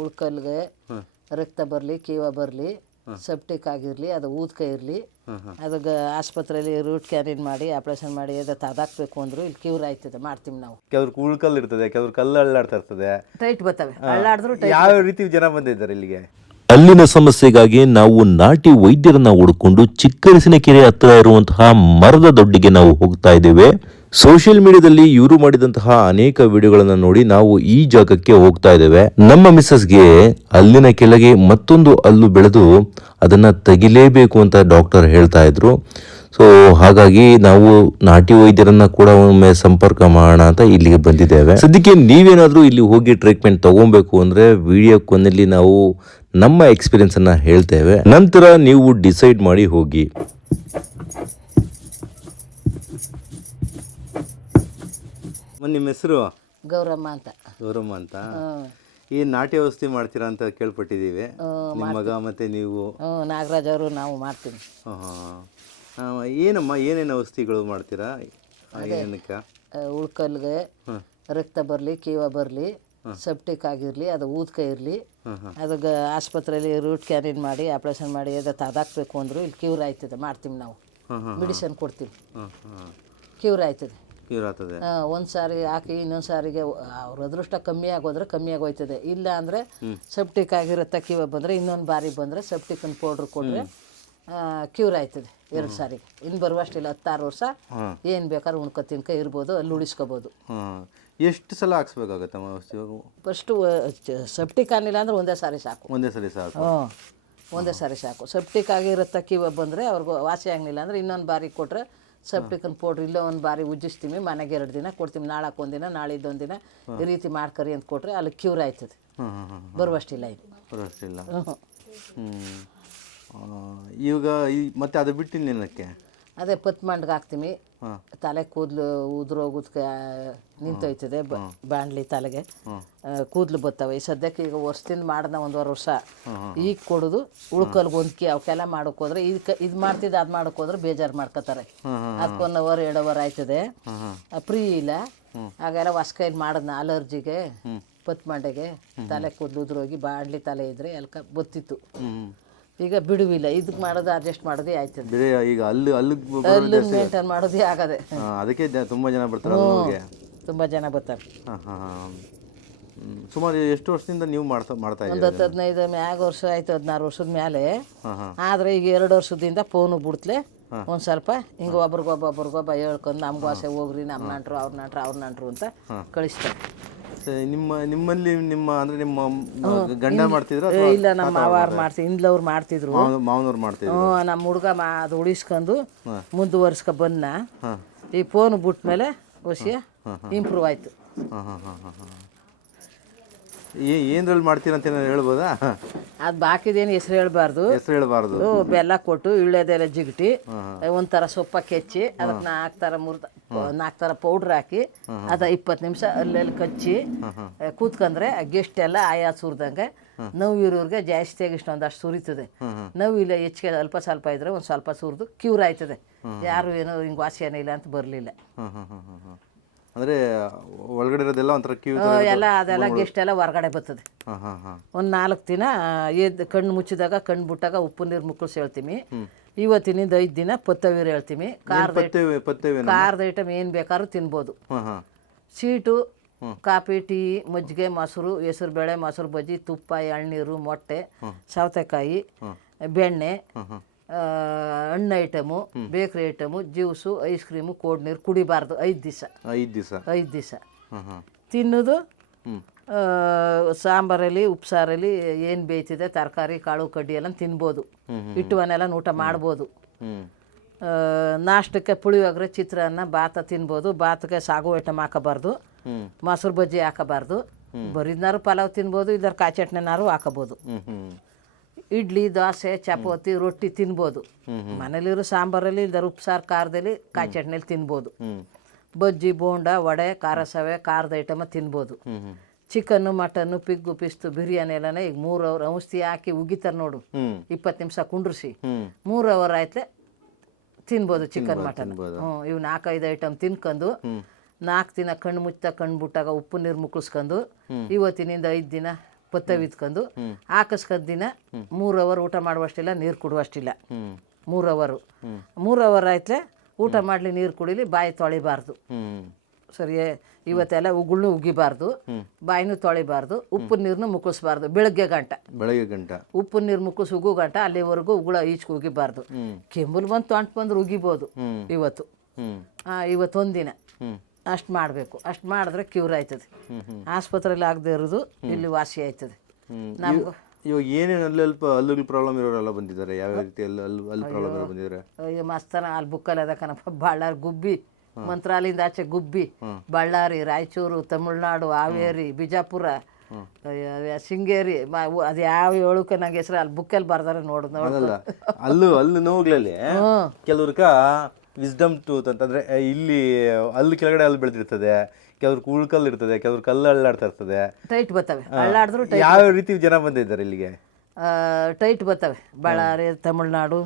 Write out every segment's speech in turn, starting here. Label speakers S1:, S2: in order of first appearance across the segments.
S1: ಉಳ್ಕಲ್ಗೆ ರಕ್ತ ಬರಲಿ ಕೀವ ಬರಲಿ ಸೆಪ್ಟಿಕ್ ಆಗಿರಲಿ ಅದು ಊದ್ಕ ಇರಲಿ. ಅದಕ್ಕೆ ಆಸ್ಪತ್ರೆಯಲ್ಲಿ ರೂಟ್ ಕ್ಯಾರಿನ್ ಮಾಡಿ ಆಪರೇಷನ್ ಮಾಡಿ ಅದು ತದಾಕ್ಬೇಕು ಅಂದ್ರು ಇಲ್ಲಿ ಕ್ಯೂರ್ ಆಯ್ತದೆ ಮಾಡ್ತೀವಿ ನಾವು.
S2: ಕೆಲವ್ರು ಉಳ್ಕಲ್ ಇರ್ತದೆ ಕೆಲವ್ರು ಕಲ್ಲು ಅಳ್ಳಾಡ್ತಾ ಇರ್ತದೆ?
S1: ಟೈಟ್ ಬರ್ತವೆ ಅಳ್ಳಾಡಿದ್ರು
S2: ಯಾವ ರೀತಿ ಜನ ಬಂದಿದ್ದಾರೆ ಇಲ್ಲಿಗೆ?
S3: ಅಲ್ಲಿನ ಸಮಸ್ಯೆಗಾಗಿ ನಾವು ನಾಟಿ ವೈದ್ಯರನ್ನ ಹುಡುಕೊಂಡು ಚಿಕ್ಕರಿಸಿನ ಕೆರೆ ಹತ್ತಿರ ಇರುವಂತಹ ಮರದ ದೊಡ್ಡಿಗೆ ನಾವು ಹೋಗ್ತಾ ಇದ್ದೇವೆ. ಸೋಷಿಯಲ್ ಮೀಡಿಯಾದಲ್ಲಿ ಇವರು ಮಾಡಿದಂತಹ ಅನೇಕ ವಿಡಿಯೋಗಳನ್ನು ನೋಡಿ ನಾವು ಈ ಜಾಗಕ್ಕೆ ಹೋಗ್ತಾ ಇದ್ದೇವೆ. ನಮ್ಮ ಮಿಸ್ಸಸ್ಗೆ ಅಲ್ಲಿನ ಕೆಳಗೆ ಮತ್ತೊಂದು ಅಲ್ಲು ಬೆಳೆದು ಅದನ್ನು ತೆಗಿಲೇಬೇಕು ಅಂತ ಡಾಕ್ಟರ್ ಹೇಳ್ತಾ ಇದ್ರು. ಸೊ ಹಾಗಾಗಿ ನಾವು ನಾಟಿ ವೈದ್ಯರನ್ನ ಕೂಡ ಒಮ್ಮೆ ಸಂಪರ್ಕ ಮಾಡೋಣ ಅಂತ ಇಲ್ಲಿಗೆ ಬಂದಿದ್ದೇವೆ. ಸದ್ಯಕ್ಕೆ ನೀವೇನಾದರೂ ಇಲ್ಲಿ ಹೋಗಿ ಟ್ರೀಟ್ಮೆಂಟ್ ತಗೊಬೇಕು ಅಂದ್ರೆ ವಿಡಿಯೋ ಕೊನೆಯಲ್ಲಿ ನಾವು ನಮ್ಮ ಎಕ್ಸ್ಪೀರಿಯನ್ಸನ್ನು ಹೇಳ್ತೇವೆ. ನಂತರ ನೀವು ಡಿಸೈಡ್ ಮಾಡಿ ಹೋಗಿ.
S2: ನಿಮ್ಮ ಹೆಸರು?
S1: ಗೌರಮ್ಮ ಅಂತ.
S2: ಗೌರಮ್ಮ ಅಂತ. ಈ ನಾಟಿ ಔಷಧಿ ಮಾಡ್ತೀರಾ ಅಂತ ಕೇಳ್ಪಟ್ಟಿದ್ದೀವಿ. ನಿಮ್ಮ ಮಗ ಮತ್ತೆ ನೀವು?
S1: ಹ್ಞೂ ನಾಗರಾಜ್ ಅವರು ನಾವು ಮಾಡ್ತೀವಿ.
S2: ಹಾಂ ಏನಮ್ಮ ಏನೇನು ಔಷಧಿಗಳು ಮಾಡ್ತೀರಾ? ಏನಕ್ಕೆ?
S1: ಉಳ್ಕಲ್ಗೆ ರಕ್ತ ಬರಲಿ ಕೀವ ಬರಲಿ ಸೆಪ್ಟಿಕ್ ಆಗಿರಲಿ ಅದು ಊದ್ಕ ಇರಲಿ ಅದಕ್ಕೆ ಆಸ್ಪತ್ರೆಯಲ್ಲಿ ರೂಟ್ ಕ್ಯಾರಿನ್ ಮಾಡಿ ಆಪ್ರೇಷನ್ ಮಾಡಿ ಅದು ತದಾಕ್ಬೇಕು ಅಂದರು ಇಲ್ಲಿ ಕ್ಯೂರ್ ಆಯ್ತದೆ ಮಾಡ್ತೀವಿ ನಾವು. ಮೆಡಿಸನ್ ಕೊಡ್ತೀವಿ. ಕ್ಯೂರ್ ಆಯ್ತದೆ.
S2: ಕ್ಯೂರ್ ಆಗ್ತದೆ
S1: ಒಂದು ಸಾರಿ ಹಾಕಿ ಇನ್ನೊಂದು ಸಾರಿಗೆ ಅವ್ರ ಅದೃಷ್ಟ ಕಮ್ಮಿ ಆಗೋದ್ರೆ ಕಮ್ಮಿ ಆಗೋಯ್ತದೆ. ಇಲ್ಲ ಅಂದರೆ ಸೆಪ್ಟಿಕ್ ಆಗಿರುತ್ತೆ ಕಿವ ಬಂದರೆ ಇನ್ನೊಂದು ಬಾರಿ ಬಂದರೆ ಸೆಪ್ಟಿಕನ್ ಪೌಡ್ರ್ ಕೊಟ್ಟರೆ ಕ್ಯೂರ್ ಆಯ್ತದೆ ಎರಡು ಸಾರಿಗೆ. ಇನ್ನು ಬರುವಷ್ಟಿಲ್ಲ ಹತ್ತಾರು ವರ್ಷ ಏನು ಬೇಕಾದ್ರೂ ಉಣ್ಕೊ ತಿನ್ಕ ಇರ್ಬೋದು ಅಲ್ಲಿ ಉಳಿಸ್ಕೋಬೋದು.
S2: ಎಷ್ಟು ಸಲ ಹಾಕ್ಸ್ಬೇಕಾಗತ್ತೆ
S1: ಫಸ್ಟು ಸೆಪ್ಟಿಕ್ ಆಗಿಲ್ಲ ಅಂದ್ರೆ ಒಂದೇ ಸಾರಿ ಸಾಕು.
S2: ಒಂದೇ ಸಾರಿ ಸಾಕು.
S1: ಒಂದೇ ಸಾರಿ ಸಾಕು. ಸೆಪ್ಟಿಕ್ ಆಗಿರುತ್ತೆ ಕಿವ ಬಂದರೆ ಅವ್ರಿಗೂ ವಾಸಿ ಆಗಲಿಲ್ಲ ಅಂದ್ರೆ ಇನ್ನೊಂದು ಬಾರಿ ಕೊಟ್ಟರೆ ಸೆಪ್ಟಿಕನ್ ಪೌಡ್ರ್ ಇಲ್ಲೋ ಒಂದು ಬಾರಿ ಉಜ್ಜಿಸ್ತೀವಿ ಮನೆಗೆ ಎರಡು ದಿನ ಕೊಡ್ತೀವಿ ನಾಳಕ್ಕೆ ಒಂದಿನ ಇದೊಂದು ದಿನ ಈ ರೀತಿ ಮಾಡ್ಕರಿ ಅಂತ ಕೊಟ್ಟರೆ ಅಲ್ಲಿ ಕ್ಯೂರ್ ಆಯ್ತದೆ. ಬರುವಷ್ಟಿಲ್ಲ ಇದು.
S2: ಬರುವಷ್ಟಿಲ್ಲ. ಈಗ ಈ ಮತ್ತೆ ಅದು ಬಿಟ್ಟಿಲ್ಲ ಇನ್ನೇನಕ್ಕೆ
S1: ಅದೇ ಪತ್ ಮಂಡ್ಗೆ
S2: ಹಾಕ್ತೀನಿ.
S1: ತಲೆ ಕೂದಲು ಉದುರೋಗೋದಕ್ಕೆ ನಿಂತೋಯ್ತದೆ ಬಾಣ್ಲಿ ತಲೆಗೆ. ಕೂದಲು ಈ ಸದ್ಯಕ್ಕೆ ಈಗ ವರ್ಷದಿಂದ ಮಾಡಿದ ಒಂದುವರೆ ವರ್ಷ. ಈಗ ಕೊಡೋದು ಉಳ್ಕಲ್ ಹೊಂದ್ಕಿ ಅವಕ್ಕೆಲ್ಲ ಮಾಡೋಕೆ ಹೋದ್ರೆ ಇದಕ್ಕೆ ಇದು ಮಾಡ್ತಿದ್ದು ಅದು ಮಾಡೋಕೆ ಹೋದ್ರೆ ಬೇಜಾರು ಮಾಡ್ಕೋತಾರೆ. ಅದಕ್ಕೊಂದು ಅವರ್ ಎರಡು ಅವರ್ ಆಯ್ತದೆ. ಫ್ರೀ ಇಲ್ಲ. ಆಗೆಲ್ಲ ಹೊಸ ಕೈಲಿ ಮಾಡಿದ್ನ ಅಲರ್ಜಿಗೆ ಪತ್ ಮಂಡೆಗೆ ತಲೆ ಕೂದಲು ಉದುರೋಗಿ ಬಾಣ್ಲಿ ತಲೆ ಇದ್ರೆ ಎಲ್ಕ ಬತ್ತಿತ್ತು. ಈಗ ಬಿಡುವಿಲ್ಲ. ಇದಕ್ಕೆ ಮಾಡೋದು ಅಡ್ಜಸ್ಟ್ ಮಾಡೋದೇ ಆಯ್ತು
S2: ಬೇರೆ ಈಗ ಅಲ್ಲಿ ಅಲ್ಲಿ
S1: ಅಲ್ಲಿ ಮೇಂಟೈನ್ ಮಾಡೋದೇ ಆಗದೆ.
S2: ಅದಕ್ಕೆ ತುಂಬಾ ಜನ ಬರ್ತಾರೆ ಅಲ್ಲಿಗೆ
S1: ತುಂಬ ಜನ ಬರ್ತಾರೆ.
S2: ಸುಮಾರು ಎಷ್ಟು ವರ್ಷದಿಂದ ನೀವು ಮಾಡ್ತಾ ಮಾಡ್ತಾ
S1: ಒಂದು
S2: ಇದ್ದೀರಿ
S1: ಹತ್ತು ಹದಿನೈದು ಮ್ಯಾಗ ವರ್ಷ ಆಯ್ತು ಹದಿನಾರು ವರ್ಷದ ಮೇಲೆ ಆದ್ರೆ ಈಗ ಎರಡು ವರ್ಷದಿಂದ ಫೋನು ಬಿಡ್ತ್ಲೆ ಒಂದು ಸ್ವಲ್ಪ ಹಿಂಗೆ ಒಬ್ರಿಗೊಬ್ಬ ಒಬ್ರಿಗೊಬ್ಬ ಹೇಳ್ಕೊಂಡು ನಮ್ಗೂ ಆಸೆ ಹೋಗ್ರಿ ನಮ್ಮ ನಂಟ್ರು ಅವ್ರ ನಂಟ್ರು ಅವ್ರ ನಂಟ್ರು ಅಂತ ಕಳಿಸ್ತಾರೆ.
S2: ನಿಮ್ಮ ನಿಮ್ಮಲ್ಲಿ ನಿಮ್ಮ ಅಂದ್ರೆ ನಿಮ್ಮ ಗಂಡ ಮಾಡ್ತಿದ್ರು
S1: ಇಲ್ಲ ನಮ್ಮ ಮಾವಾರು ಮಾಡ್ತೀವಿ ಇಂದ್ಲವ್ರು ಮಾಡ್ತಿದ್ರು.
S2: ಮಾವನವ್ರು ಮಾಡ್ತಿದ್ರು.
S1: ಹ್ಞೂ ನಮ್ಮ ಹುಡುಗ ಮಾ ಅದು ಉಳಿಸ್ಕೊಂಡು ಮುಂದುವರ್ಸ್ಕೊ ಬಂದ ಈ ಫೋನ್ ಬಿಟ್ಮೇಲೆ ವಿಷಯ ಇಂಪ್ರೂವ್ ಆಯ್ತು.
S2: ಹಾಂ ಹಾಂ ಹಾಂ ಹಾಂ ಹಾಂ. ಏ ಏನ್ರಲ್ಲಿ ಮಾಡ್ತೀರ ಅಂತ ಏನಾದ್ರು ಹೇಳ್ಬೋದಾ?
S1: ಅದು ಬಾಕಿದೇನು ಹೆಸರು ಹೇಳ್ಬಾರ್ದು.
S2: ಹೆಸರು ಹೇಳಬಾರ್ದು.
S1: ಬೆಲ್ಲ ಕೊಟ್ಟು ಇಳ್ಳೆದೆಲ್ಲ ಜಿಗಟಿ ಒಂಥರ ಸೊಪ್ಪ ಕೆಚ್ಚಿ ಅದಕ್ಕೆ ನಾಲ್ಕು ಥರ ಮೂರು ನಾಲ್ಕು ಥರ ಪೌಡ್ರ್ ಹಾಕಿ ಅದ ಇಪ್ಪತ್ತು ನಿಮಿಷ ಅಲ್ಲೆಲ್ಲ ಕಚ್ಚಿ ಕೂತ್ಕಂದ್ರೆ ಕೂತ್ಕೊಂಡ್ರೆ ಗೆಸ್ಟ್ ಎಲ್ಲ ಆಯಾ ಸುರಿದಂಗೆ ನೋವು ಇರೋರಿಗೆ ಜಾಸ್ತಿಯಾಗಿ ಇಷ್ಟೊಂದಷ್ಟು ಸುರಿತದೆ. ನೋವು ಇಲ್ಲ ಹೆಚ್ಚಿಗೆ ಅಲ್ಪ ಸ್ವಲ್ಪ ಇದ್ರೆ ಒಂದು ಸ್ವಲ್ಪ ಸುರಿದು ಕ್ಯೂರ್ ಆಯ್ತದೆ. ಯಾರು ಏನೋ ಹಿಂಗೆ ವಾಸಿ ಏನಿಲ್ಲ ಅಂತ ಬರಲಿಲ್ಲ.
S2: ಅಂದರೆ ಒಳಗಡೆ ಇರೋದೆಲ್ಲ ಒಂಥರ ಕ್ಯೂ
S1: ಎಲ್ಲ ಅದೆಲ್ಲ ಗೆಸ್ಟ್ ಎಲ್ಲ ಹೊರಗಡೆ ಬರ್ತದೆ.
S2: ಹಾಂ ಹಾಂ ಹಾಂ.
S1: ಒಂದು ನಾಲ್ಕು ದಿನ ಎದ್ದು ಕಣ್ಣು ಮುಚ್ಚಿದಾಗ ಕಣ್ಣು ಬಿಟ್ಟಾಗ ಉಪ್ಪು ನೀರು ಮುಕ್ಕಳಿಸಿ ಹೇಳ್ತೀವಿ ಇವತ್ತಿನಿಂದ ಐದು ದಿನ ಪತ್ತವೀರು ಹೇಳ್ತೀನಿ. ಖಾರದ ಖಾರದ ಐಟಮ್ ಏನು ಬೇಕಾದ್ರೂ ತಿನ್ಬೋದು. ಸೀಟು ಕಾಫಿ ಟೀ ಮಜ್ಜಿಗೆ ಮೊಸರು ಹೆಸರು ಬೇಳೆ ಮೊಸರು ಬಜ್ಜಿ ತುಪ್ಪ ಎಳ್ನೀರು ಮೊಟ್ಟೆ ಸೌತೆಕಾಯಿ ಬೆಣ್ಣೆ ಹಣ್ಣು item bakery item juice ice cream cold ನೀರು ಕುಡಿಬಾರ್ದು ಐದು ದಿವಸ.
S2: ಐದು ದಿವಸ.
S1: ಐದು ದಿವಸ. ತಿನ್ನೋದು ಸಾಂಬಾರಲ್ಲಿ ಉಪ್ಸಾರಲ್ಲಿ ಏನು ಬೇಯ್ತಿದೆ ತರಕಾರಿ ಕಾಳು ಕಡ್ಡಿ ಎಲ್ಲ ತಿನ್ಬೋದು. ಹಿಟ್ಟುವನ್ನೆಲ್ಲ ಊಟ ಮಾಡ್ಬೋದು. ನಾಷ್ಟಕ್ಕೆ ಪುಳಿಯೋಗರೆ ಚಿತ್ರಾನ್ನ ಬಾತ ತಿನ್ಬೋದು. ಬಾತ್ಗೆ ಸಾಗು ಐಟಮ್ ಹಾಕಬಾರ್ದು. ಮೊಸರು ಬಜ್ಜಿ ಹಾಕಬಾರ್ದು. ಬರಿದ್ನಾರು ಪಲಾವ್ ತಿನ್ಬೋದು ಇದ್ರ ಕಾಯಿ ಚಟ್ನಿನಾರು ಹಾಕಬೋದು. ಇಡ್ಲಿ ದೋಸೆ ಚಪಾತಿ ರೊಟ್ಟಿ ತಿನ್ಬೋದು. ಮನೇಲಿರೋ ಸಾಂಬಾರಲ್ಲಿ ಇಲ್ದಾರ ಉಪ್ಸಾರು ಖಾರದಲ್ಲಿ ಕಾಯಿ ಚಟ್ನಿಲಿ ತಿನ್ಬೋದು. ಬಜ್ಜಿ ಬೋಂಡ ವಡೆ ಖಾರ ಸವೆ ಖಾರದ ಐಟಮ ತಿನ್ಬೋದು. Chicken mutton pig fish biryani ಎಲ್ಲನೇ ಈಗ ಮೂರು ಅವರ್ ಔಷಧಿ ಹಾಕಿ ಉಗಿತಾರೆ ನೋಡು. ಇಪ್ಪತ್ತು ನಿಮಿಷ ಕುಂಡ್ರಿಸಿ. ಮೂರ್ ಅವರ್ ಆಯ್ತೆ ತಿನ್ಬೋದು ಚಿಕನ್ ಮಟನ್. ಹ್ಞೂ ಇವು ನಾಲ್ಕೈದು ಐಟಮ್ ತಿನ್ಕೊಂಡು ನಾಲ್ಕು ದಿನ ಕಣ್ಣು ಮುಚ್ಚ ಕಣ್ಣು ಬಿಟ್ಟಾಗ ಉಪ್ಪು ನೀರು ಮುಕ್ಕಳಿಸ್ಕೊಂಡು ಇವತ್ತಿನಿಂದ ಐದು ದಿನ ಪತ್ತವಿ ಇತ್ಕೊಂಡು ಹಾಕಿಸ್ಕೊಂಡ್ ದಿನ ಮೂರು ಅವರ್ ಊಟ ಮಾಡುವಷ್ಟಿಲ್ಲ ನೀರು ಕುಡುವಷ್ಟಿಲ್ಲ. ಮೂರು ಅವರು ಮೂರು ಅವರ್ ಆಯ್ತಲೆ ಊಟ ಮಾಡಲಿ ನೀರು ಕುಡಿಲಿ ಬಾಯಿ ತೊಳಿಬಾರ್ದು. ಸರಿಯೇ ಇವತ್ತೆಲ್ಲ ಉಗುಳ್ನು ಉಗಿಬಾರ್ದು ಬಾಯಿನೂ ತೊಳಿಬಾರ್ದು. ಉಪ್ಪು ನೀರನ್ನು ಮುಕ್ಕಿಸ್ಬಾರ್ದು. ಬೆಳಗ್ಗೆ ಗಂಟ.
S2: ಬೆಳಗ್ಗೆ ಗಂಟ.
S1: ಉಪ್ಪು ನೀರು ಮುಕ್ಕಳಿಸಿ ಉಗು ಗಂಟ ಅಲ್ಲಿವರೆಗೂ ಉಗುಳ ಈಚೆಗೆ ಉಗಿಬಾರ್ದು ಕೆಮ್ಮಲ್ ಬಂದು ತೊಂಟು ಬಂದ್ರೆ ಉಗಿಬೋದು ಇವತ್ತು. ಇವತ್ತೊಂದಿನ. ಅಷ್ಟು ಮಾಡಬೇಕು. ಅಷ್ಟು ಮಾಡಿದ್ರೆ ಕ್ಯೂರ್ ಆಯ್ತದೆ. ಆಸ್ಪತ್ರೆಯಲ್ಲಿ ಆಗದೆ ಇರೋದು ಇಲ್ಲಿ ವಾಸಿ ಆಯ್ತದೆ. ನಮ್ಗೆ
S2: ಇವಾಗ ಏನೇನು ಅಲ್ಲಿ ಅಲ್ಪ ಪ್ರಾಬ್ಲಮ್ ಇರೋರೆಲ್ಲ ಬಂದಿದ್ದಾರೆ? ಯಾವ ರೀತಿ ಅಲ್ಲಿ ಅಲ್ಲಿ ಅಲ್ಲಿ ಪ್ರಾಬ್ಲಮ್ ಇರೋ ಬಂದಿದ್ದಾರೆ?
S1: ಅಯ್ಯೋ ಮಸ್ತನ ಅಲ್ಲಿ. ಬುಕ್ಕಲ್ಲಿ ಅದ ಕಣಪ್ಪ. ಬಳ್ಳಾರಿ ಗುಬ್ಬಿ ಮಂತ್ರಾಲಯದಿಂದ ಆಚೆ ಗುಬ್ಬಿ ಬಳ್ಳಾರಿ ರಾಯಚೂರು ತಮಿಳುನಾಡು ಹಾವೇರಿ ಬಿಜಾಪುರ ಶೃಂಗೇರಿ ಅದು ಯಾವ ಹೇಳಕ್ಕೆ ನಂಗೆ ಹೆಸರು ಅಲ್ಲಿ ಬುಕ್ಕಲ್ಲಿ ಬರ್ದಾರೆ ನೋಡು ನೋಡು.
S2: ಅಲ್ಲ ಅಲ್ಲು ಅಲ್ಲಿ ನೋವುಗಳಲ್ಲಿ
S1: ಹ್ಞೂ
S2: ಕೆಲವ್ರಕ ವಿಸ್ಡಮ್ ಟೂತ್ ಅಂತಂದ್ರೆ ಇಲ್ಲಿ ಅಲ್ಲಿ ಕೆಳಗಡೆ ಅಲ್ಲಿ ಬೆಳೆದಿರ್ತದೆ ಕೆಲವ್ರು ಕೂಳ್ಕಲ್ಲಿ ಇರ್ತದೆ ಕೆಲವ್ರು ಕಲ್ಲು ಅಳ್ಳಾಡ್ತಾ ಇರ್ತದೆ.
S1: ಟೈಟ್ ಬರ್ತವೆ ಅಳ್ಳಾಡಿದ್ರು
S2: ಯಾವ ರೀತಿ ಜನ ಬಂದಿದ್ದಾರೆ ಇಲ್ಲಿಗೆ?
S1: ಟೈಟ್ ಬರ್ತವೆ ಬಳ್ಳಾರಿ ತಮಿಳ್ನಾಡು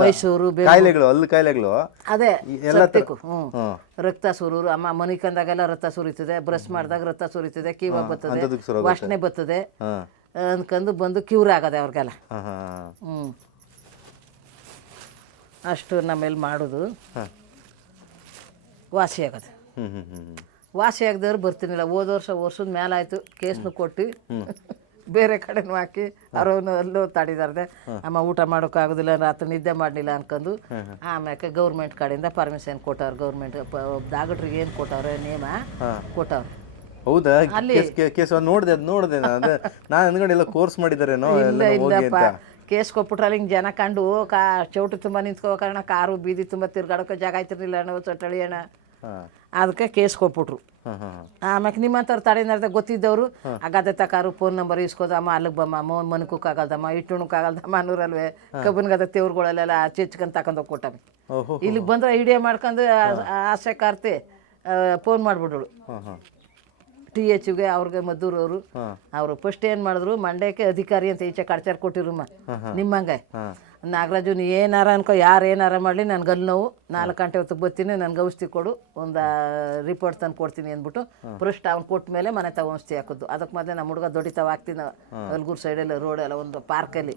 S1: ಮೈಸೂರು
S2: ಕಾಯಿಲೆಗಳು ಅಲ್ಲಿ ಕಾಯಿಲೆಗಳು?
S1: ಅದೇ
S2: ಎಲ್ಲ ಹ್ಮ್.
S1: ರಕ್ತ ಸುರೂರು ಅಮ್ಮ ಮನಿಕಂದಾಗೆಲ್ಲ ರಕ್ತ ಸುರಿತದೆ ಬ್ರಷ್ ಮಾಡಿದಾಗ ರಕ್ತ ಸುರಿತದೆ ಕೀವ ಬರ್ತದೆ ವಾಸನೆ ಬರ್ತದೆ ಅನ್ಕೊಂಡು ಬಂದು ಕ್ಯೂರ್ ಆಗದೆ ಅವ್ರಿಗೆಲ್ಲ.
S2: ಹಾ ಹಾ
S1: ಹ್ಞೂ ಅಷ್ಟು ನಮ್ಮೇಲೆ ಮಾಡೋದು. ವಾಸಿ ಆಗೋದು ವಾಸಿ ಆಗದವ್ರು ಬರ್ತೀನಿಲ್ಲ. ಹೋದ ವರ್ಷ ವರ್ಷದ ಮೇಲೆ ಆಯಿತು. ಕೇಸ್ನು ಕೊಟ್ಟು ಬೇರೆ ಕಡೆನೂ ಹಾಕಿ ಅವ್ರವನು ಅಲ್ಲೂ ತಡಿದಾರ್ದೆ. ಅಮ್ಮ ಊಟ ಮಾಡೋಕ್ಕಾಗೋದಿಲ್ಲ ರಾತ್ರಿ ನಿದ್ದೆ ಮಾಡಲಿಲ್ಲ ಅನ್ಕೊಂಡು ಆಮ್ಯಾಕೆ ಗೌರ್ಮೆಂಟ್ ಕಡೆಯಿಂದ ಪರ್ಮಿಷನ್ ಕೊಟ್ಟವ್ರು. ಗೌರ್ಮೆಂಟ್ ಡಾಕ್ಟ್ರಿಗೆ ಏನು ಕೊಟ್ಟವ್ರೆ? ನೇಮ ಕೊಟ್ಟವ್ರು.
S2: ಹೌದಾ? ಕೇಸ್ ನೋಡಿದೆ ನೋಡಿದೆ ನಾನು. ನಾನು ಅಂದ್ಕೊಂಡು ಎಲ್ಲ ಕೋರ್ಸ್ ಮಾಡಿದಾರೇನೋ ಹೋಗಿ
S1: ಇಲ್ಲಪ್ಪ. ಕೇಸ್ ಕೊಟ್ಬಿಟ್ರಲ್ಲಿ ಅಲ್ಲಿ ಜನ ಕಂಡು ಕಾ ಚೌಟು ತುಂಬ ನಿಂತ್ಕೋಕಾರಣ ಕಾರು ಬೀದಿ ತುಂಬ ತಿರ್ಗಾಡೋಕೆ ಜಾಗ ಆಯ್ತಿರ್ಲಿಲ್ಲ ಅಣ್ಣ ಚಟ್ಟಳಿ ಅಣ್ಣ ಅದಕ್ಕೆ ಕೇಸ್ ಕೊಟ್ಬಿಟ್ರು ಆಮ್ಯಾಕೆ ನಿಮ್ಮಂಥವ್ರು ನಡೆದ ಗೊತ್ತಿದ್ದವರು ಅಗಾದೆ ತಕಾರು ಫೋನ್ ನಂಬರ್ ಇಸ್ಕೋದಮ್ಮ ಅಲ್ಲಿಗೆ ಬಮ್ಮ ಮೋನ್ ಮನ್ಕಕ್ಕಾಗಲ್ದಮ್ಮ ಇಟ್ಟುಣಕ್ಕಾಗಲ್ದಮ್ಮ ಅನ್ನೂರಲ್ವೇ. ಕಬ್ಬನ್ಗದ ತೇವ್ರುಗಳಲ್ಲೆಲ್ಲ ಆಚೆ ತಕೊಂಡ್
S2: ಕೊಟ್ಟಮ್ಮ
S1: ಇಲ್ಲಿಗೆ ಬಂದ್ರೆ ಐಡಿಯಾ ಮಾಡ್ಕೊಂಡು ಆಸೆ ಕಾರ್ತಿ ಫೋನ್ ಮಾಡಿಬಿಡೋಳು. ಟಿ ಎಚ್ಗೆ ಅವ್ರಿಗೆ ಮದ್ದೂರವರು ಅವರು. ಫಸ್ಟ್ ಏನು ಮಾಡಿದ್ರು ಮಂಡ್ಯಕ್ಕೆ ಅಧಿಕಾರಿ ಅಂತ ಈಚೆ ಕಡ್ಚಾರ್ ಕೊಟ್ಟಿರಮ್ಮ ನಿಮ್ಮಂಗೆ. ನಾಗರಾಜು ನೀ ಏನಾರ ಅನ್ಕೋ ಯಾರು ಏನಾರ ಮಾಡಲಿ ನಾನು ಗಲ್ ನೋವು ನಾಲ್ಕು ಗಂಟೆ ಹೊತ್ತಿಗೆ ಬರ್ತೀನಿ ನನ್ಗೆ ಔಷಧಿ ಕೊಡು ಒಂದು ರಿಪೋರ್ಟ್ ತಂದು ಕೊಡ್ತೀನಿ ಅಂದ್ಬಿಟ್ಟು ಫಸ್ಟ್ ಅವ್ನು ಕೊಟ್ಟ ಮೇಲೆ ಮನೆ ತಗೋ ಔಷಧಿ ಹಾಕೋದು ಅದಕ್ಕೆ ಮೊದಲೇ ನಮ್ಮ ಹುಡುಗ ದೊಡಿತಾವ ಹಾಕ್ತೀನಿ ಅಲ್ಗೂರು ಸೈಡಲ್ಲಿ ರೋಡೆಲ್ಲ ಒಂದು ಪಾರ್ಕಲ್ಲಿ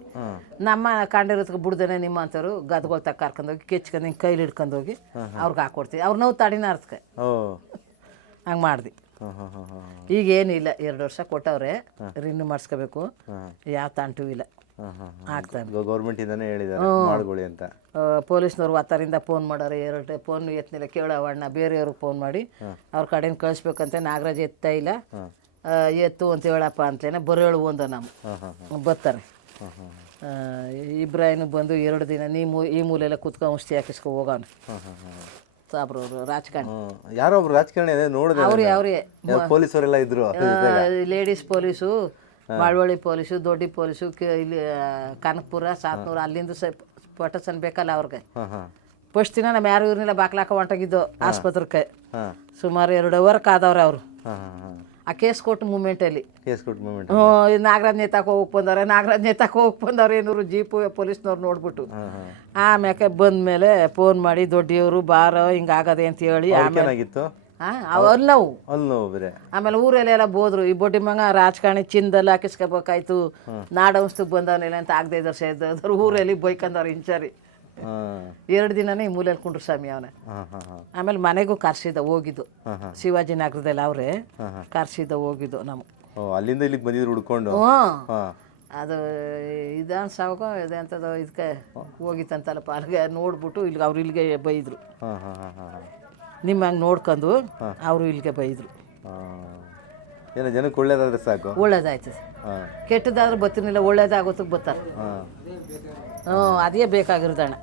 S1: ನಮ್ಮ ಕಾಂಡಿರೋದಕ್ಕೆ ಬಿಡ್ದೇನೆ ನಿಮ್ಮ ಅಂಥವ್ರು ಗದ್ಗಳು ತಕ್ಕ ಕರ್ಕೊಂಡೋಗಿ ಕೆಚ್ಕೊಂಡು ಹಿಂಗೆ ಕೈಲಿ ಹಿಡ್ಕೊಂಡೋಗಿ ಅವ್ರಿಗೆ ಹಾಕ್ಕೊಡ್ತೀವಿ ಅವ್ರು ನೋವು ತಡಿನ ಅರ್ಥಕ್ಕೆ. ಹಂಗೆ ಮಾಡ್ದು. ಈಗ ಏನಿಲ್ಲ ಎರಡು ವರ್ಷ ಕೊಟ್ಟವ್ರೆ ರಿನ್ಯೂ ಮಾಡಿಸ್ಕೋಬೇಕು. ಯಾವ ತಾಂಟು ಇಲ್ಲ.
S2: ಗೌರ್ಮೆಂಟ್ ಇಂದಾನೆ ಹೇಳಿದ್ದಾರೆ ಮಾಡ್ಕೊಳ್ಳಿ ಅಂತ.
S1: ಪೊಲೀಸ್ನವ್ರು ಹತ್ತರಿಂದ ಫೋನ್ ಮಾಡೋರು ಎರಡು ಫೋನ್ ಎತ್ತನಿಲ್ಲ ಕೇಳೋ ಅಣ್ಣ ಬೇರೆಯವ್ರಿಗೆ ಫೋನ್ ಮಾಡಿ ಅವ್ರ ಕಡೆಯಿಂದ ಕಳಿಸ್ಬೇಕಂತ ನಾಗರಾಜ್ ಎತ್ತಾ ಇಲ್ಲ. ಎತ್ತು ಅಂತ ಹೇಳಪ್ಪ ಅಂತಲೇನೆ ಬರೋಳು ಒಂದು ನಮ್ಮ. ಬರ್ತಾರೆ. ಇಬ್ರಾಹಿನ್ ಬಂದು ಎರಡು ದಿನ ನೀ ಮೂ ಈ ಮೂಲೆಲ್ಲ ಕುತ್ಕೊಂಡು ಔಷಧಿ ಹಾಕಿಸ್ಕೊ ಹೋಗೋಣ ಸಾಬ್ರವ್ರು ರಾಜಕಾರಣಿ.
S2: ಯಾರೋ ಒಬ್ರು ರಾಜಕಾರಣಿ ಅದೇ ನೋಡಿದೆ
S1: ಅವ್ರಿ ಅವ್ರಿ.
S2: ಪೊಲೀಸರೆಲ್ಲ ಇದ್ರು
S1: ಲೇಡೀಸ್ ಪೊಲೀಸು ಮಾಳ್ವಳ್ಳಿ ಪೊಲೀಸು ದೊಡ್ಡಿ ಪೊಲೀಸು ಇಲ್ಲಿ ಕನಕಪುರ ಸಾತ್ನೂರು ಅಲ್ಲಿಂದ ಪಟಸನ್ ಬೇಕಲ್ಲ ಅವ್ರಿಗೆ. ಫಸ್ಟ್ ದಿನ ನಮ್ಮ ಯಾರು ಇವ್ರನ್ನೆಲ್ಲ ಬಾಕ್ಲಾಕ ಹೊಂಟಾಗಿದ್ದು ಆಸ್ಪತ್ರೆಗೆ. ಸುಮಾರು ಎರಡು ಅವರ್. ಕಾದವ್ರೆ ಅವರು ಆ ಕೇಸ್ ಕೊಟ್ಟು ಮೂಮೆಂಟಲ್ಲಿ.
S2: ಕೇಸ್ ಕೊಟ್ಟು ಮೂಮೆಂಟ್
S1: ನಾಗರಾಜ್ ನೇತಾಕ ಹೋಗ್ ಬಂದವ್ರೆ ನಾಗರಾಜ್ ನೇತಾಕ ಹೋಗ್ ಬಂದವ್ರೆ ಏನೂರು ಜೀಪು ಪೊಲೀಸ್ನವ್ರು ನೋಡ್ಬಿಟ್ಟು. ಆಮ್ಯಾಕೆ ಬಂದ ಬಂದ್ಮೇಲೆ ಫೋನ್ ಮಾಡಿ ದೊಡ್ಡಿಯವರು ಬಾರೋ ಹಿಂಗಾಗದೆ ಅಂತ ಹೇಳಿ ಆಮೇಲೆ
S2: ಏನಾಗಿತ್ತು?
S1: ಆ ನಾವು
S2: ಅಲ್ಲಿ ನೋವು. ಬೇರೆ
S1: ಆಮೇಲೆ ಊರಲ್ಲೆಲ್ಲ ಬೋದ್ರು ಈ ಬೊಡ್ಡಿ ಮಂಗ ರಾಜಕಾರಣಿ ಚಿಂದಲ್ಲಿ ಹಾಕಿಸ್ಕೋಬೇಕಾಯ್ತು ನಾಡ ಬಂದವನಿಲ್ಲ ಅಂತ ಆಗದೆ ಇದ್ದಾರೆ ಊರಲ್ಲಿ ಬೈಕಂದವ್ರು ಇಂಚಾರಿ
S2: ಹಾ
S1: ಎರಡು ದಿನನೇ ಈ ಮೂಲೆಯಲ್ಲಿ ಕುಂಡ್ರು ಸ್ವಾಮಿ ಅವನ.
S2: ಹಾ ಹಾ ಹಾ.
S1: ಆಮೇಲೆ ಮನೆಗೂ ಕರ್ಸಿದ್ದ ಹೋಗಿದ್ದು. ಶಿವಾಜಿ ನಗರದಲ್ಲಿ ಅವರೇ ಕರ್ಸಿದ್ದ ಹೋಗಿದ್ದು ನಾವು.
S2: ಓ ಅಲ್ಲಿಂದ ಇಲ್ಲಿಗೆ ಬಂದಿದ್ರು ಹುಡ್ಕೊಂಡು?
S1: ಅದು ಇದಾನ್ ಸಾವಕ ಇದೆ ಅಂತದ ಇದಕ್ಕೆ ಹೋಗಿತ್ತಂತಲ್ಲಪ್ಪ. ಅಲ್ಲಿಗೆ ನೋಡ್ಬಿಟ್ಟು ಇಲ್ಲಿಗೆ ಅವ್ರು ಇಲ್ಲಿಗೆ ಬೈದರು.
S2: ಹಾ ಹಾ ಹಾ ಹಾ
S1: ನಿಮ್ಮ ಹಂಗೆ ನೋಡ್ಕೊಂಡು ಅವರು ಇಲ್ಲಿಗೆ ಬೈದರು.
S2: ಏನೋ ಜನಕ್ಕೆ ಒಳ್ಳೇದಾದ್ರೆ ಸಾಕು?
S1: ಒಳ್ಳೇದಾಯ್ತದೆ. ಕೆಟ್ಟದಾದ್ರೆ ಬರ್ತಿರ್ಲಿಲ್ಲ ಒಳ್ಳೇದಾಗೋತಕ್ಕೆ ಬರ್ತಾರೆ.
S2: ಹಾ.
S1: ಹ್ಞೂ ಅದೇ ಬೇಕಾಗಿರೋದಣ್ಣ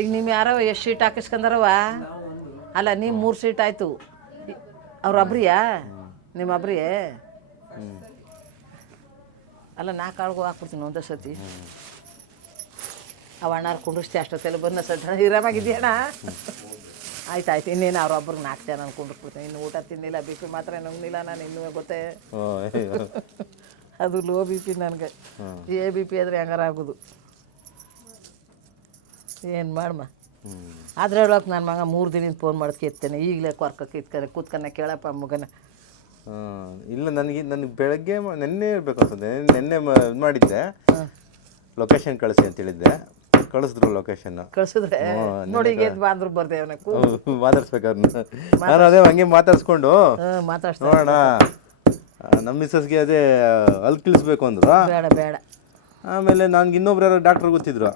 S1: ಈಗ ನೀವು ಯಾರೋ ಎಷ್ಟು ಸೀಟ್ ಹಾಕಿಸ್ಕೊಂಡಾರವ ಅಲ್ಲ ನೀವು ಮೂರು ಸೀಟ್ ಆಯಿತು. ಅವ್ರ ಅಬ್ರಿಯಾ? ನಿಮ್ಮ ಅಬ್ರಿಯೇ? ಅಲ್ಲ ನಾಲ್ಕು ಆಳ್ಗೂ ಹಾಕ್ಬಿಡ್ತೀನಿ ಒಂದೇ ಸತಿ ಅವ ಅಣ್ಣಾರು ಕುಂಡಿಸ್ತಿ ಅಷ್ಟೊತ್ತೆಲ್ಲ ಬಂದ ಸತಿ ಹಿರಾಮಾಗಿದೆಯಣ್ಣ ಆಯ್ತು ಆಯ್ತು ಇನ್ನೇನು ಅವ್ರೊಬ್ರಿಗೆ ನಾಲ್ಕು ಜನ ಕುಂಡಿಸ್ಬಿಡ್ತೀನಿ ಇನ್ನು ಊಟ ತಿನ್ನಿಲ್ಲ ಬಿ ಪಿ ಮಾತ್ರ ನುಂಗಿಲ್ಲ ನಾನು ಇನ್ನೂ ಗೊತ್ತೇ. ಅದು ಲೋ ಬಿ ಪಿ ನನಗೆ. ಎ ಬಿ ಪಿ ಆದರೆ ಹೆಂಗಾರ ಆಗೋದು. ಏನು ಮಾಡಮ್ಮ ಆದ್ರೆ ಹೇಳೋಕೆ ನನ್ನ ಮಗ ಮೂರು ದಿನದಿಂದ ಫೋನ್ ಮಾಡೋದಕ್ಕೆ ಎತ್ತೇನೆ ಈಗಲೇ ಕೊರ್ಕಕ್ಕೆ ಇತ್ಕರೆ ಕೂತ್ಕನೆ ಕೇಳಪ್ಪ ಮಗನ.
S4: ಇಲ್ಲ ನನಗೆ ನನಗೆ ಬೆಳಗ್ಗೆ ಮ- ನೆನ್ನೆ ಇರಬೇಕು ಅನ್ಸುತ್ತೆ. ನೆನ್ನೆ ಮ- ಇದ್ ಮಾಡಿದ್ದೆ. ಲೊಕೇಶನ್ ಕಳಿಸಿ ಅಂತ ಹೇಳಿದ್ದೆ. ಕಳಿಸಿದ್ರು ಲೊಕೇಶನ್
S1: ಕಳ್ಸಿದ್ರೆ? ನೋಡಿ ಈಗ ಎದ್ದು ಬಾಂದ್ರು ಬರ್ದೆ
S4: ಮಾತಾಡ್ಸ್ಬೇಕು ಅವ್ರನ್ನ ನಾನು ಅದೇ ಹಂಗೆ ಮಾತಾಡ್ಸ್ಕೊಂಡು
S1: ಮಾತಾಡ್ಸ್ತಾ
S4: ನೋಡೋಣ. ನಮ್ಮ ಮಿಸ್ಸಸ್ಗೆ ಅದೇ ಅಲ್ಲಿ ಕಿಳಿಸ್ಬೇಕು ಅಂದ್ರು.
S1: ಬೇಡ ಬೇಡ.
S4: ಆಮೇಲೆ ನನ್ಗೆ ಇನ್ನೊಬ್ರು ಯಾರೋ ಡಾಕ್ಟ್ರ್ ಗೊತ್ತಿದ್ರು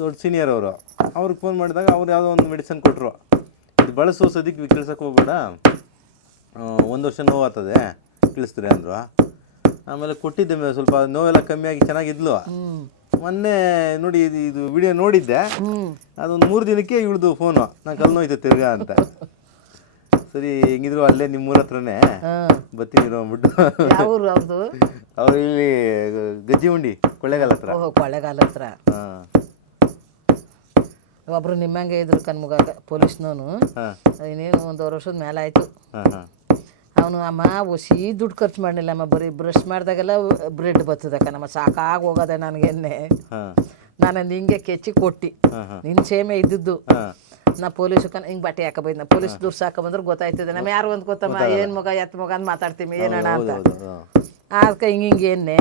S4: ದೊಡ್ಡ ಸೀನಿಯರ್ ಅವರು. ಅವ್ರಿಗೆ ಫೋನ್ ಮಾಡಿದಾಗ ಅವ್ರು ಯಾವುದೋ ಒಂದು ಮೆಡಿಸನ್ ಕೊಟ್ಟರು ಇದು ಬಳಸೋ ಸದ್ಯಕ್ಕೆ ಕಿಳ್ಸಕ್ಕೆ ಹೋಗ್ಬೇಡ. ಒಂದು ವರ್ಷ ನೋವಾಗ್ತದೆ. ಕಿಳಿಸ್ತಾರೆ ಅಂದರು. ಆಮೇಲೆ ಕೊಟ್ಟಿದ್ದೆ ಮೇಲೆ ಸ್ವಲ್ಪ ನೋವೆಲ್ಲ ಕಮ್ಮಿಯಾಗಿ ಚೆನ್ನಾಗಿದ್ಲು. ಮೊನ್ನೆ ನೋಡಿ ಇದು ಇದು ವಿಡಿಯೋ ನೋಡಿದ್ದೆ. ಅದೊಂದು ಮೂರು ದಿನಕ್ಕೆ ಇಳಿದು ಫೋನು ನಾನು ಕಲ್ಲು ನೋಯ್ತು ತಿರ್ಗಾ ಅಂತ. ಸರಿ ಹೆಂಗಿದ್ರು ಅಲ್ಲೇ ನಿಮ್ಮೂರ ಹತ್ರನೇ ಇರೋ ಅಂದ್ಬಿಟ್ಟು.
S1: ಯಾವ ಊರು ಅವ್ರದ್ದು
S4: ಅವ್ರು ಇಲ್ಲಿ ಗಜ್ಜಿ ಉಂಡಿ ಕೊಳ್ಳೇಗಾಲ ಹತ್ರ.
S1: ಓಹೋ ಕೊಳ್ಳೆಗಾಲ ಹತ್ರ.
S4: ಹಾಂ.
S1: ಒಬ್ರು ನಿಮ್ಮಂಗೆ ಇದ್ರು ಕಣ್ಮುಗ ಪೊಲೀಸ್ನವನು. ಇನ್ನೇನು ಒಂದು ವರ್ಷದ ಮೇಲೆ ಆಯಿತು ಅವನು ಅಮ್ಮ ಒಸಿ ದುಡ್ಡು ಖರ್ಚು ಮಾಡಲಿಲ್ಲ ಅಮ್ಮ ಬರೀ ಬ್ರಷ್ ಮಾಡಿದಾಗೆಲ್ಲ ಬ್ರೆಡ್ ಬರ್ತದಕ್ಕ ನಮ್ಮ ಸಾಕಾಗಿ ಹೋಗೋದೆ ನನಗೆನ್ನೆ ನಾನು ಹಿಂಗೆ ಕೆಚ್ಚಿ ಕೊಟ್ಟಿ. ನಿನ್ನ ಸೇಮೆ ಇದ್ದಿದ್ದು. ನಾ ಪೊಲೀಸ್ ಹಿಂಗೆ ಬಟ್ಟೆ ಹಾಕ ಬೈದ್ ನಾ ಪೊಲೀಸ್ ಸಾಕ ಬಂದ್ರೆ ಗೊತ್ತಾಯ್ತದೆ. ನಮ್ ಯಾರು ಒಂದು ಗೊತ್ತಮ್ಮ? ಏನು ಮಗ ಎತ್ತ ಮಗ ಅಂತ ಮಾತಾಡ್ತೀನಿ ಏನಣ್ಣ ಅಂತ. ಅದಕ್ಕೆ ಹಿಂಗೆ ಹಿಂಗೆ ಏನೇ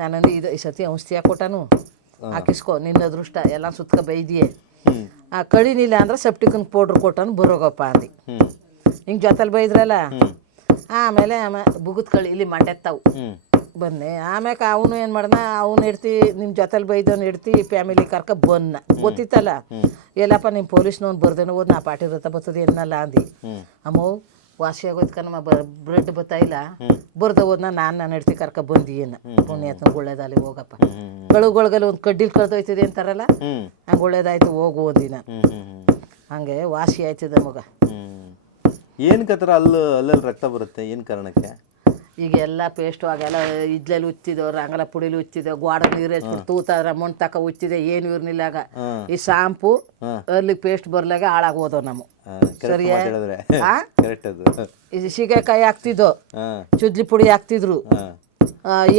S1: ನಾನಂದು ಇದು ಈ ಸತಿ ಔಷಧಿ ಹಾಕೊಟ್ಟನು ಹಾಕಿಸ್ಕೊ ನಿನ್ನ ಅದೃಷ್ಟ ಎಲ್ಲ ಸುತ್ಕ ಬೈದಿಯೇ. ಆ ಕಳಿನಿಲ್ಲ ಅಂದ್ರೆ ಸೆಪ್ಟಿಕನ್ ಪೌಡ್ರ್ ಕೊಟ್ಟನು ಬರೋಗಪ್ಪ ಅಂದಿ. ಹಿಂಗೆ ಜೊತೆಲಿ ಬೈದ್ರಲ್ಲ? ಆಮೇಲೆ ಆಮ ಬುಗುತ್ ಕಳಿ ಇಲ್ಲಿ ಮಂಡೆತ್ತಾವು. ಬನ್ನಿ. ಆಮ್ಯಾಕೆ ಅವನು ಏನು ಮಾಡ್ದ ಅವನು ಇಡ್ತಿ ನಿಮ್ಮ ಜೊತೆಲಿ ಬೈದವನು ಇಡ್ತಿ ಫ್ಯಾಮಿಲಿ ಕರ್ಕ ಬನ್ನ. ಗೊತ್ತಿತ್ತಲ್ಲ? ಎಲ್ಲಪ್ಪ ನಿಮ್ಮ ಪೊಲೀಸ್ನವ್ನು ಬರ್ದೇನೋ ಓದ್ ನಾ ಪಾಟಿ ರಥ ಬರ್ತದೆ ಏನಲ್ಲ ಅಂದಿ.
S4: ಅಮ್ಮವ್
S1: ಅಮ್ಮೋ ವಾಸಿ ಆಗೋದ್ಕ ಕಣಮ್ಮ ಬ ಬ್ರೆಡ್ ಇಲ್ಲ? ಬರ್ದ ಹೋದ್ನ ನಾನು ನಾನು ಇಡ್ತಿ ಕರ್ಕ ಬಂದಿ ಏನು? ಪುಣ್ಯಾತ್ನ ಒಳ್ಳೇದಾಗಲಿ ಹೋಗಪ್ಪ. ಗಳಿಗೊಳಗಲ್ಲಿ ಒಂದು ಕಡ್ಡಿಲ್ ಕಳ್ದೋಯ್ತದೆ ಅಂತಾರಲ್ಲ? ಹಂಗೆ ಒಳ್ಳೇದಾಯ್ತು ಹೋಗು ಒಂದಿನ
S4: ಹ್ಞೂ
S1: ಹಂಗೆ ವಾಸಿ ಆಯ್ತದೆ ಮಗ.
S4: ಏನು ಕತ್ರ ಅಲ್ಲ ಅಲ್ಲಲ್ಲಿ ರಕ್ತ ಬರುತ್ತೆ? ಏನು ಕಾರಣಕ್ಕೆ?
S1: ಈಗ ಎಲ್ಲ ಪೇಸ್ಟು ಆಗೆಲ್ಲ ಇದ್ಲಲ್ಲಿ ಉಚ್ಚಿದೋ ರಂಗಲ ಪುಡಿಲಿ ಉಚ್ಚಿದೆ ಗೋಡ ನೀರು ಹಚ್ಬಿಟ್ಟು ತೂತಾದ್ರ ಮಣ್ಣು ತಕ ಉಚ್ಚಿದೆ ಏನು ಇರ್ನಿಲ್ಲ ಆಗ. ಈ ಶಾಂಪು
S4: ಅರ್ಲಿ
S1: ಅಲ್ಲಿ ಪೇಸ್ಟ್ ಬರ್ಲಾಗ ಹಾಳಾಗಿ ಹೋದವು ನಮ್ಮ
S4: ಸರಿಯಾಗಿ
S1: ಸರಿಯಾ? ಇದು ಸೀಗೆಕಾಯಿ ಹಾಕ್ತಿದ್ದೋ ಚುದ್ಲಿ ಪುಡಿ ಹಾಕ್ತಿದ್ರು.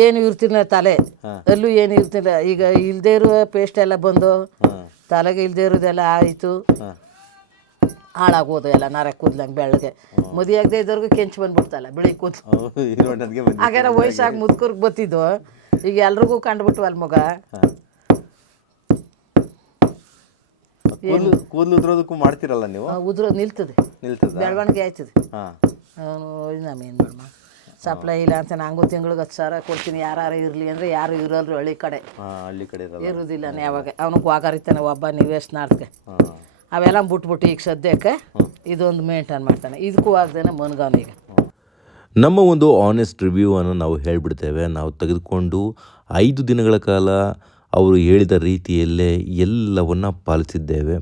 S1: ಏನು ಇರ್ತಿರ್ಲಿಲ್ಲ ತಲೆ. ಅಲ್ಲೂ ಏನು ಇರ್ತಿಲ್ಲ ಈಗ ಇಲ್ದೇ ಇರುವ ಪೇಸ್ಟ್ ಎಲ್ಲ ಬಂದು ತಲೆಗೆ ಇಲ್ದೇ ಇರೋದೆಲ್ಲ ಆಯಿತು. ಹಾಳಾಗೋದು ಎಲ್ಲ ನರ ಕೂದ್ಲಂಗೆ ಬೆಳಗ್ಗೆ ಮದುವೆ ಆಗದೆ ಇದ್ದವ್ರಿಗೂ ಕೆಂಚು ಬಂದ್ಬಿಡ್ತಲ್ಲ ಬಿಳಿ ಕೂದಲು. ಆಗೆಲ್ಲ ವಯಸ್ಸಾಗಿ ಮುದುಕರ್ಗೆ ಬತ್ತಿದ್ದು ಈಗ ಎಲ್ರಿಗೂ ಕಂಡುಬಿಟ್ಟು ಅಲ್ಲಿ ಮಗ.
S4: ಕೂದಲು ಉದ್ರೋದಕ್ಕೂ ಮಾಡ್ತೀರಲ್ಲ ನೀವು?
S1: ಆ, ನಿಲ್ತದೆ.
S4: ನಿಲ್ತದೆ?
S1: ಬೆಳವಣಿಗೆ ಆಯ್ತದೆ. ನಮ್ಮೇನು ಮಾಡಮ್ಮ ಸಪ್ಲೈ ಇಲ್ಲ ಅಂತ ನಂಗೂ ತಿಂಗಳಿಗೆ ಹತ್ತು ಸಾವಿರ ಕೊಡ್ತೀನಿ ಯಾರು ಇರಲಿ ಅಂದರೆ ಯಾರು ಇರೋಲ್ರಿ ಹಳ್ಳಿ ಕಡೆ.
S4: ಹಳ್ಳಿ ಕಡೆ
S1: ಇರೋದಿಲ್ಲ. ಯಾವಾಗ ಅವನಿಗೆ ವಾಗಾರಿತಾನೆ ಒಬ್ಬ
S4: ಹಾಂ.
S1: ಅವೆಲ್ಲ ಬಿಟ್ಬಿಟ್ಟು ಈಗ ಸದ್ಯಕ್ಕೆ ಇದೊಂದು ಮೇಂಟೈನ್ ಮಾಡ್ತಾನೆ. ಇದಕ್ಕೂ ಆಗ್ದೇನೆ ಈಗ.
S2: ನಮ್ಮ ಒಂದು ಆನೆಸ್ಟ್ ರಿವ್ಯೂವನ್ನು ನಾವು ಹೇಳಿಬಿಡ್ತೇವೆ. ನಾವು ತೆಗೆದುಕೊಂಡು ಐದು ದಿನಗಳ ಕಾಲ ಅವರು ಹೇಳಿದ ರೀತಿಯಲ್ಲೇ ಎಲ್ಲವನ್ನು ಪಾಲಿಸಿದ್ದೇವೆ.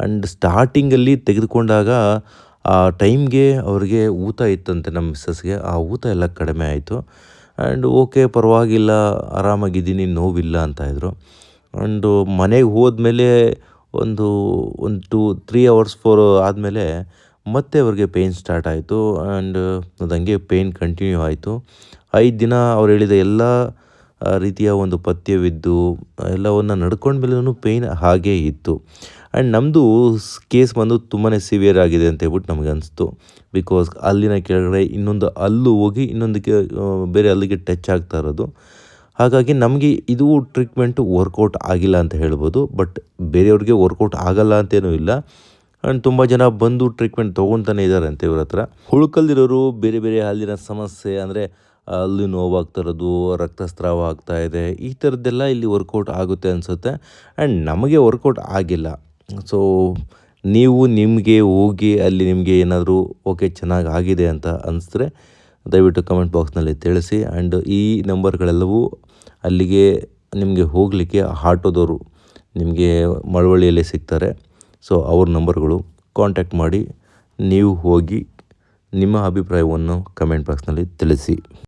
S2: ಆ್ಯಂಡ್ ಸ್ಟಾರ್ಟಿಂಗಲ್ಲಿ ತೆಗೆದುಕೊಂಡಾಗ ಆ ಟೈಮ್ಗೆ ಅವರಿಗೆ ಊತ ಇತ್ತಂತೆ ನಮ್ಮ ಮಿಸ್ಸಸ್ಗೆ ಆ ಊತ ಎಲ್ಲ ಕಡಿಮೆ ಆಯಿತು. ಆ್ಯಂಡ್ ಓಕೆ ಪರವಾಗಿಲ್ಲ ಆರಾಮಾಗಿದ್ದೀನಿ ನೋವಿಲ್ಲ ಅಂತ ಇದ್ದರು ಆ್ಯಂಡು ಮನೆಗೆ ಹೋದ್ಮೇಲೆ ಒಂದು ಒಂದು ಟೂ ತ್ರೀ ಅವರ್ಸ್ ಫೋರ್ ಆದಮೇಲೆ ಮತ್ತೆ ಅವ್ರಿಗೆ ಪೇಯ್ನ್ ಸ್ಟಾರ್ಟ್ ಆಯಿತು ಆ್ಯಂಡ್ ಅದು ಹಂಗೆ ಪೇಯ್ನ್ ಕಂಟಿನ್ಯೂ ಆಯಿತು. ಐದು ದಿನ ಅವ್ರು ಹೇಳಿದ ಎಲ್ಲ ರೀತಿಯ ಒಂದು ಪಥ್ಯವಿದ್ದು, ಎಲ್ಲವನ್ನು ನಡ್ಕೊಂಡ್ಮೇಲೂ ಪೇಯ್ನ್ ಹಾಗೇ ಇತ್ತು. ಆ್ಯಂಡ್ ನಮ್ಮದು ಕೇಸ್ ಬಂದು ತುಂಬಾ ಸಿವಿಯರ್ ಆಗಿದೆ ಅಂತ ಹೇಳ್ಬಿಟ್ಟು ನಮಗೆ ಅನಿಸ್ತು. ಬಿಕಾಸ್ ಅಲ್ಲಿನ ಕೆಳಗಡೆ ಇನ್ನೊಂದು, ಅಲ್ಲೂ ಹೋಗಿ ಇನ್ನೊಂದಕ್ಕೆ ಬೇರೆ ಅಲ್ಲಿಗೆ ಟಚ್ ಆಗ್ತಾ ಇರೋದು. ಹಾಗಾಗಿ ನಮಗೆ ಇದು ಟ್ರೀಟ್ಮೆಂಟು ವರ್ಕೌಟ್ ಆಗಿಲ್ಲ ಅಂತ ಹೇಳ್ಬೋದು ಬಟ್ ಬೇರೆಯವ್ರಿಗೆ ವರ್ಕೌಟ್ ಆಗಲ್ಲ ಅಂತೇನೂ ಇಲ್ಲ. ಆ್ಯಂಡ್ ತುಂಬ ಜನ ಬಂದು ಟ್ರೀಟ್ಮೆಂಟ್ ತೊಗೊತಾನೆ ಇದ್ದಾರೆ ಅಂತ ಇವ್ರ ಹತ್ರ. ಹುಳ್ಕಲ್ದಿರೋರು ಬೇರೆ ಬೇರೆ ಹಲ್ಲಿನ ಸಮಸ್ಯೆ, ಅಂದರೆ ಅಲ್ಲಿ ನೋವಾಗ್ತಾ ಇರೋದು, ರಕ್ತಸ್ರಾವ ಆಗ್ತಾ ಇದೆ, ಈ ಥರದ್ದೆಲ್ಲ ಇಲ್ಲಿ ವರ್ಕೌಟ್ ಆಗುತ್ತೆ ಅನಿಸುತ್ತೆ. ಆ್ಯಂಡ್ ನಮಗೆ ವರ್ಕೌಟ್ ಆಗಿಲ್ಲ. ಸೊ ನೀವು ನಿಮಗೆ ಹೋಗಿ ಅಲ್ಲಿ ನಿಮಗೆ ಏನಾದರೂ ಓಕೆ ಚೆನ್ನಾಗಿ ಆಗಿದೆ ಅಂತ ಅನಿಸಿದ್ರೆ ದಯವಿಟ್ಟು ಕಮೆಂಟ್ ಬಾಕ್ಸ್ನಲ್ಲಿ ತಿಳಿಸಿ. ಆ್ಯಂಡ್ ಈ ನಂಬರ್ಗಳೆಲ್ಲವೂ ಅಲ್ಲಿಗೆ ನಿಮಗೆ ಹೋಗಲಿಕ್ಕೆ ಆಟೋದವರು ನಿಮಗೆ ಮಳವಳ್ಳಿಯಲ್ಲಿ ಸಿಗ್ತಾರೆ. ಸೊ ಅವ್ರ ನಂಬರ್ಗಳು ಕಾಂಟ್ಯಾಕ್ಟ್ ಮಾಡಿ ನೀವು ಹೋಗಿ ನಿಮ್ಮ ಅಭಿಪ್ರಾಯವನ್ನು ಕಮೆಂಟ್ ಬಾಕ್ಸ್ನಲ್ಲಿ ತಿಳಿಸಿ.